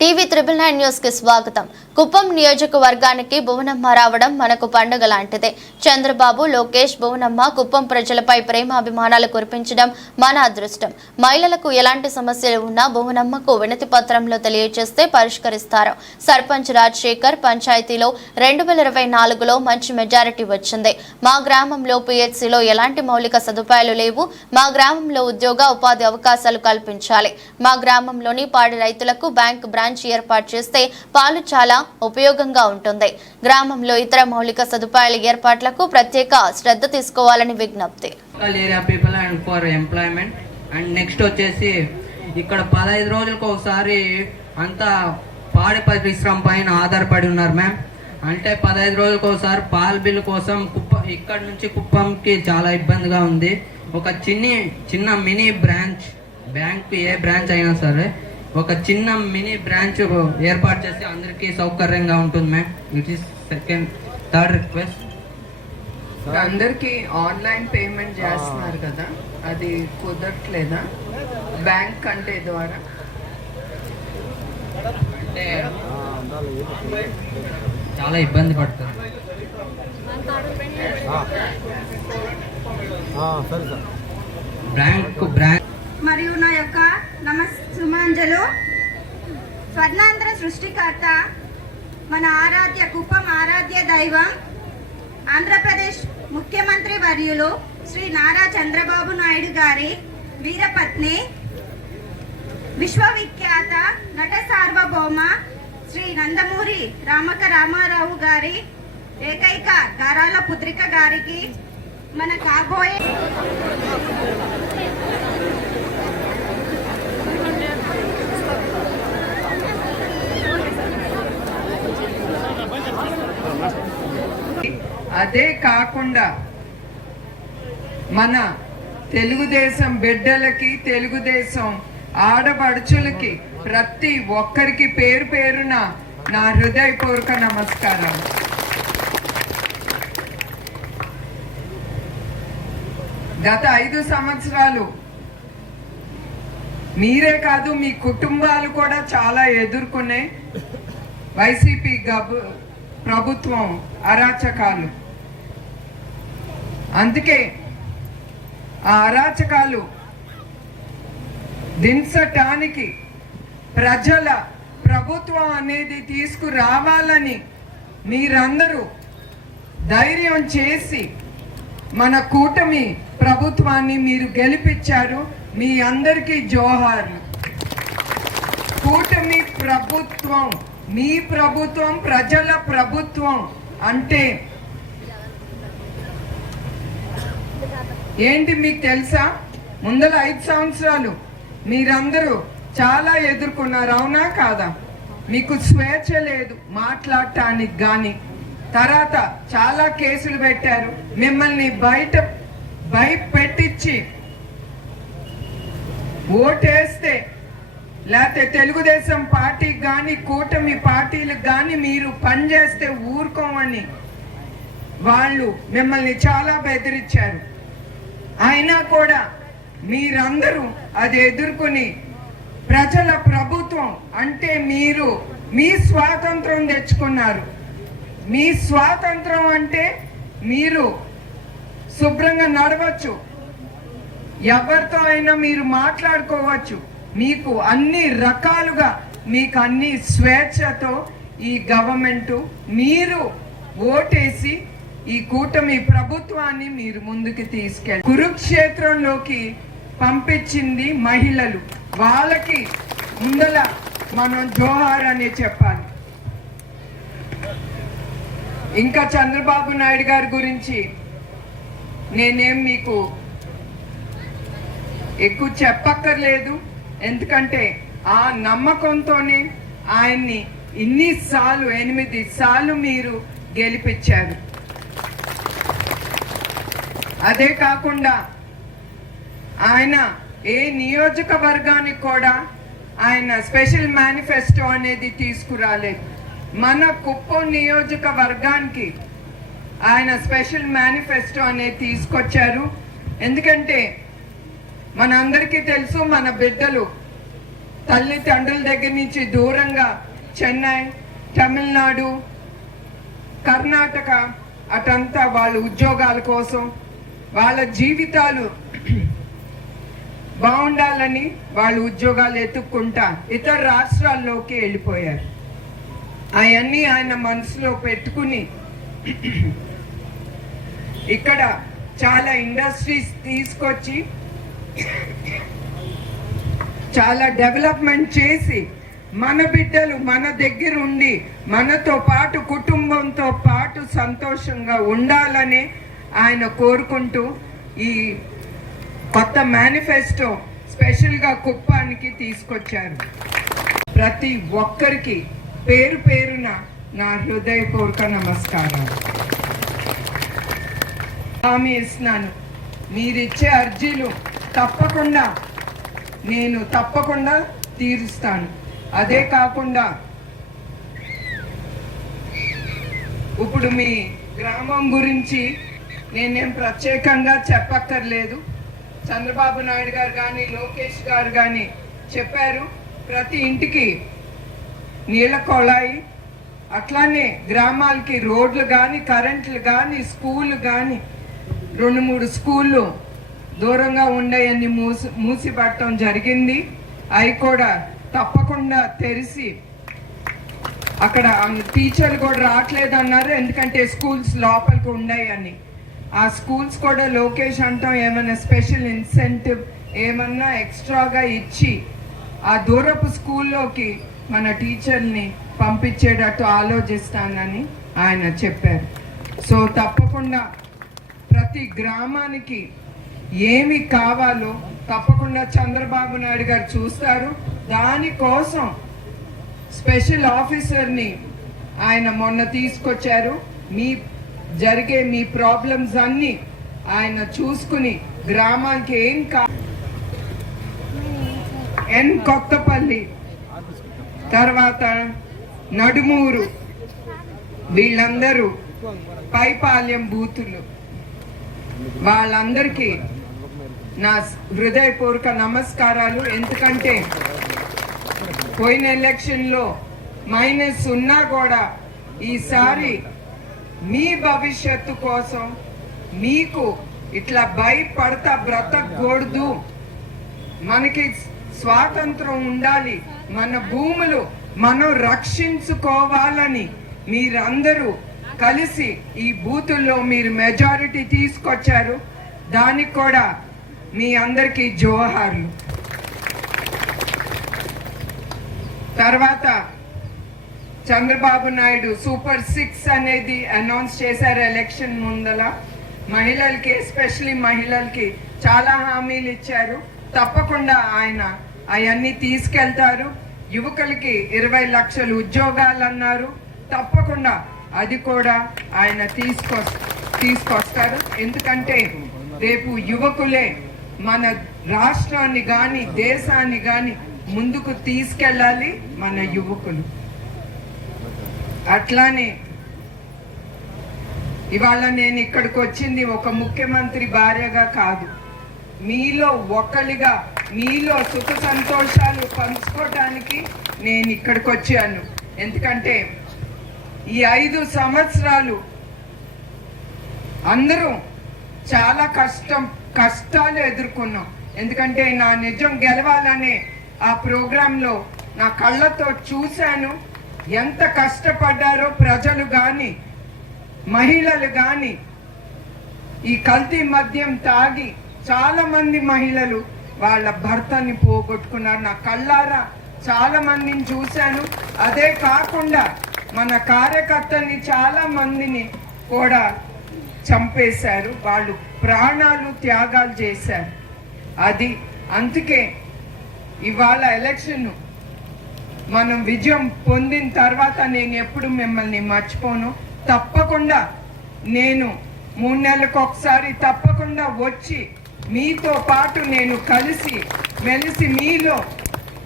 TV triple nine న్యూస్కి స్వాగతం. కుప్పం నియోజకవర్గానికి భువనమ్మ రావడం మనకు పండుగ లాంటిదే. చంద్రబాబు లోకేష్ భువనమ్మ కుప్పం ప్రజలపై ప్రేమాభిమానాలు కురిపించడం మన అదృష్టం. మహిళలకు ఎలాంటి సమస్యలు ఉన్నా భువనమ్మకు వినతి పత్రంలో తెలియజేస్తే పరిష్కరిస్తారు. సర్పంచ్ రాజశేఖర్ పంచాయతీలో రెండు వేల ఇరవై నాలుగులో మంచి మెజారిటీ వచ్చింది. మా గ్రామంలో పిహెచ్సిలో ఎలాంటి మౌలిక సదుపాయాలు లేవు. మా గ్రామంలో ఉద్యోగ ఉపాధి అవకాశాలు కల్పించాలి. మా గ్రామంలోని పాడి రైతులకు బ్యాంక్ బ్రాంచ్ ఏర్పాటు చేస్తే పాలు చాలా ఉపయోగంగా ఉంటుంది. గ్రామంలో ఇతర మౌలిక సదుపాయాల ఏర్పాట్లకు ప్రత్యేక శ్రద్ధ తీసుకోవాలని విజ్ఞప్తి. అండ్ అండ్ నెక్స్ట్ వచ్చేసి ఇక్కడ పదహైదు రోజులకు ఒకసారి అంతా పాడి పరిశ్రమ పైన ఆధారపడి ఉన్నారు మ్యామ్. అంటే పదహైదు రోజులకు ఒకసారి పాల బిల్లు కోసం కుప్ప ఇక్కడ నుంచి కుప్పంకి చాలా ఇబ్బందిగా ఉంది. ఒక చిన్ని చిన్న మినీ బ్రాంచ్ బ్యాంక్ ఏ బ్రాంచ్ అయినా సరే ఒక చిన్న మినీ బ్రాంచ్ ఏర్పాటు చేస్తే అందరికీ సౌకర్యంగా ఉంటుంది ma'am it is second third request అందరికి ఆన్లైన్ పేమెంట్ చేస్తున్నారు కదా అది కుదరట్లేదా? బ్యాంక్ అంటే ద్వారా? అంటే చాలా ఇబ్బంది పడుతుంది. బ్యాంక్ బ్రాంచ్ మరియు నా యొక్క నమస్ సుమాంజలు. స్వర్ణాంధ్ర సృష్టికర్త మన ఆరాధ్య కుప్పం ఆరాధ్య దైవం ఆంధ్రప్రదేశ్ ముఖ్యమంత్రి వర్యులు శ్రీ నారా చంద్రబాబు నాయుడు గారి వీరపత్ని విశ్వవిఖ్యాత నట సార్వభౌమ శ్రీ నందమూరి రామక రామారావు గారి ఏకైక గారాల పుత్రిక గారికి మన కాబోయే అదే కాకుండా మన తెలుగుదేశం బిడ్డలకి తెలుగుదేశం ఆడపడుచులకి ప్రతి ఒక్కరికి పేరు పేరున నా హృదయపూర్వక నమస్కారం. గత ఐదు సంవత్సరాలు మీరే కాదు మీ కుటుంబాలు కూడా చాలా ఎదుర్కొనే వైసీపీ గబు ప్రభుత్వం అరాచకాలు. అందుకే ఆ అరాచకాలు దించటానికి ప్రజల ప్రభుత్వం అనేది తీసుకురావాలని మీరందరూ ధైర్యం చేసి మన కూటమి ప్రభుత్వాన్ని మీరు గెలిపించారు. మీ అందరికీ జోహార్లు. కూటమి ప్రభుత్వం మీ ప్రభుత్వం ప్రజల ప్రభుత్వం అంటే ఏంటి మీకు తెలుసా? ముందల ఐదు సంవత్సరాలు మీరందరూ చాలా ఎదుర్కొన్నారు అవునా కాదా? మీకు స్వేచ్ఛ లేదు మాట్లాడటానికి కానీ తర్వాత చాలా కేసులు పెట్టారు మిమ్మల్ని బయట భయపెట్టించి ఓటేస్తే లేకపోతే తెలుగుదేశం పార్టీకి కానీ కూటమి పార్టీలకు కానీ మీరు పనిచేస్తే ఊరుకోమని వాళ్ళు మిమ్మల్ని చాలా బెదిరించారు. అయినా కూడా మీరందరూ అది ఎదుర్కొని ప్రజల ప్రభుత్వం అంటే మీరు మీ స్వాతంత్రం తెచ్చుకున్నారు. మీ స్వాతంత్రం అంటే మీరు శుభ్రంగా నడవచ్చు. ఎవరితో అయినా మీరు మాట్లాడుకోవచ్చు. మీకు అన్ని రకాలుగా మీకు అన్ని స్వేచ్ఛతో ఈ గవర్నమెంట్ మీరు ఓటేసి ఈ కూటమి ప్రభుత్వాన్ని మీరు ముందుకు తీసుకెళ్ళి కురుక్షేత్రంలోకి పంపించింది మహిళలు. వాళ్ళకి ముందల మనం జోహార్ అనే చెప్పాలి. ఇంకా చంద్రబాబు నాయుడు గారి గురించి నేనేం మీకు ఎక్కువ చెప్పక్కర్లేదు. ఎందుకంటే ఆ నమ్మకంతోనే ఆయన్ని ఇన్ని సార్లు ఎనిమిది సార్లు మీరు గెలిపించారు. అదే కాకుండా ఆయన ఏ నియోజకవర్గానికి కూడా ఆయన స్పెషల్ మేనిఫెస్టో అనేది తీసుకురాలేదు. మన కుప్పం నియోజకవర్గానికి ఆయన స్పెషల్ మేనిఫెస్టో అనేది తీసుకొచ్చారు. ఎందుకంటే మన అందరికీ తెలుసు మన బిడ్డలు తల్లిదండ్రుల దగ్గర నుంచి దూరంగా చెన్నై తమిళనాడు కర్ణాటక అటంతా వాళ్ళ ఉద్యోగాల కోసం వాళ్ళ జీవితాలు బాగుండాలని వాళ్ళు ఉద్యోగాలు ఎత్తుక్కుంటా ఇతర రాష్ట్రాల్లోకి వెళ్ళిపోయారు. అవన్నీ ఆయన మనసులో పెట్టుకుని ఇక్కడ చాలా ఇండస్ట్రీస్ తీసుకొచ్చి చాలా డెవలప్మెంట్ చేసి మన బిడ్డలు మన దగ్గర ఉండి మనతో పాటు కుటుంబంతో పాటు సంతోషంగా ఉండాలని ఆయన కోరుకుంటూ ఈ కొత్త మేనిఫెస్టో స్పెషల్గా కుప్పానికి తీసుకొచ్చారు. ప్రతి ఒక్కరికి పేరు పేరున నా హృదయపూర్వక నమస్కారాలు. హామీ ఇస్తున్నాను. మీరిచ్చే అర్జీలు తప్పకుండా నేను తప్పకుండా తీరుస్తాను. అదే కాకుండా ఇప్పుడు మీ గ్రామం గురించి నేనేం ప్రత్యేకంగా చెప్పక్కర్లేదు. చంద్రబాబు నాయుడు గారు కానీ లోకేష్ గారు కానీ చెప్పారు. ప్రతి ఇంటికి నీళ్ళ కొళాయి అట్లానే గ్రామాలకి రోడ్లు కానీ కరెంట్లు కానీ స్కూళ్ళు కానీ రెండు మూడు స్కూళ్ళు దూరంగా ఉండేయన్ని మూసి మూసిపెట్టడం జరిగింది. అవి కూడా తప్పకుండా తెరిచి అక్కడ టీచర్లు కూడా రావట్లేదు అన్నారు ఎందుకంటే స్కూల్స్ లోపలికి ఉన్నాయని ఆ స్కూల్స్ కూడా లోకేష్ అంటాం ఏమైనా స్పెషల్ ఇన్సెంటివ్ ఏమన్నా ఎక్స్ట్రాగా ఇచ్చి ఆ దూరపు స్కూల్లోకి మన టీచర్ని పంపించేటట్టు ఆలోచిస్తానని ఆయన చెప్పారు. సో తప్పకుండా ప్రతి గ్రామానికి ఏమి కావాలో తప్పకుండా చంద్రబాబు నాయుడు గారు చూస్తారు. దానికోసం స్పెషల్ ఆఫీసర్ని ఆయన మొన్న తీసుకొచ్చారు. మీ జరిగే మీ ప్రాబ్లమ్స్ అన్ని ఆయన చూసుకుని గ్రామానికి ఏం కా ఎన్ కొత్తపల్లి తర్వాత నడుమూరు వీళ్ళందరూ పైపాల్యం బూతులు. వాళ్ళందరికీ నా హృదయపూర్వక నమస్కారాలు. ఎందుకంటే పోయిన ఎలక్షన్లో మైనస్ ఉన్నా కూడా ఈసారి మీ భవిష్యత్తు కోసం మీకు ఇట్లా భయపడతా బ్రతకూడదు. మనకి స్వాతంత్రం ఉండాలి. మన భూములు మనం రక్షించుకోవాలని మీరందరూ కలిసి ఈ బూతుల్లో మీరు మెజారిటీ తీసుకొచ్చారు. దానికి కూడా మీ అందరికీ జోహార్లు. తర్వాత చంద్రబాబు నాయుడు సూపర్ సిక్స్ అనేది అనౌన్స్ చేశారు ఎలక్షన్ ముందల. మహిళలకి ఎస్పెషలీ మహిళలకి చాలా హామీలు ఇచ్చారు. తప్పకుండా ఆయన అవన్నీ తీసుకెళ్తారు. యువకులకి ఇరవై లక్షలు ఉద్యోగాలు అన్నారు తప్పకుండా అది కూడా ఆయన తీసుకొ తీసుకొస్తారు. ఎందుకంటే రేపు యువకులే మన రాష్ట్రాన్ని కానీ దేశాన్ని కానీ ముందుకు తీసుకెళ్ళాలి మన యువకులు. అట్లానే ఇవాళ నేను ఇక్కడికి వచ్చింది ఒక ముఖ్యమంత్రి భార్యగా కాదు. మీలో ఒకరిగా మీలో సుఖ సంతోషాలు పంచుకోవటానికి నేను ఇక్కడికి వచ్చాను. ఎందుకంటే ఈ ఐదు సంవత్సరాలు అందరూ చాలా కష్టం కష్టాలు ఎదుర్కొన్నాం. ఎందుకంటే నా నిజం గెలవాలనే ఆ ప్రోగ్రాంలో నా కళ్ళతో చూశాను. ఎంత కష్టపడ్డారో ప్రజలు కానీ మహిళలు కానీ ఈ కల్తీ మద్యం తాగి చాలా మంది మహిళలు వాళ్ళ భర్తని పోగొట్టుకున్నారు. నా కళ్ళారా చాలా మందిని చూశాను. అదే కాకుండా మన కార్యకర్తని చాలా మందిని కూడా చంపేశారు. వాళ్ళు ప్రాణాలు త్యాగాలు చేశారు. అది అందుకే ఇవాళ ఎలక్షన్ మనం విజయం పొందిన తర్వాత నేను ఎప్పుడు మిమ్మల్ని మర్చిపోను. తప్పకుండా నేను మూడు నెలలకు ఒకసారి తప్పకుండా వచ్చి మీతో పాటు నేను కలిసి మెలిసి మీలో